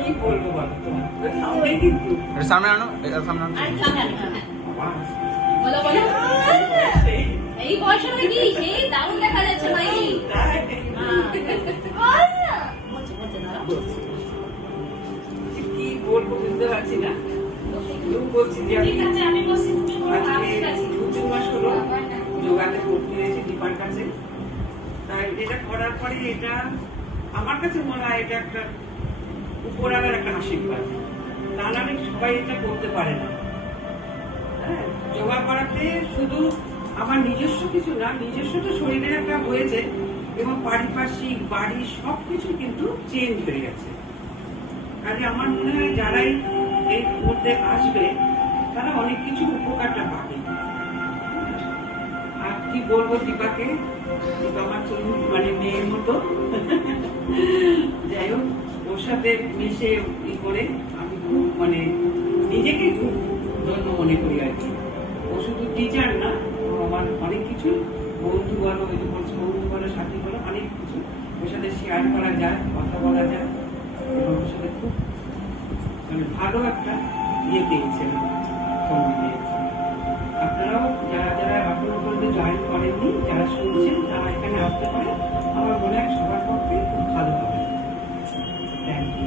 কি বলবো বলো তোমার সামনে কিন্তু সামনে আনো, সামনে আনো। বলো বলো, এই বয়সে কি সেই দারুণ দেখা যাচ্ছে মাইরি। কি বলবো বুঝতে পারছি না। বলছি যে আমি আজকে 2 মাস হলো যোগাতে ভর্তি হয়েছি দীপার কাছে। তাই এটা করার পরে এটা আমার কাছে মনে হয় এটা একটা উপরওয়ালার একটা আশীর্বাদ। তা নাহলে সবাই এটা করতে পারে না। হ্যাঁ, যোগা করাতে শুধু আমার নিজস্ব কিছু না, নিজস্ব তো শরীরের একটা হয়েছে এবং পারিপার্শ্বিক বাড়ি সবকিছু কিন্তু চেঞ্জ হয়ে গেছে। কাজে আমার মনে হয় যারাই এর মধ্যে আসবে তারা অনেক কিছু উপকারটা পাবে। আর কি বলবো দীপাকে, দীপা আমার মানে মেয়ের মতো। যাই হোক, ওর সাথে মিশে ই করে আমি খুব মানে নিজেকে খুব ধন্য মনে করি আর কি। ও শুধু টিচার না, ও আমার অনেক কিছু বন্ধু বলো, ওই যে বলছি বন্ধু বলো, সাথী বলো, অনেক কিছু ওর সাথে শেয়ার করা যায়, কথা বলা যায় এবং ওর সাথে খুব মানে ভালো একটা ইয়ে পেয়েছিলাম, সময় পেয়েছি। আপনারাও যারা যারা এখনো পর্যন্ত জয়েন করেননি, যারা শুনছেন তারা এখানে আসতে পারে। আমার মনে হয় সবার পক্ষে খুব ভালো হবে। Thank you.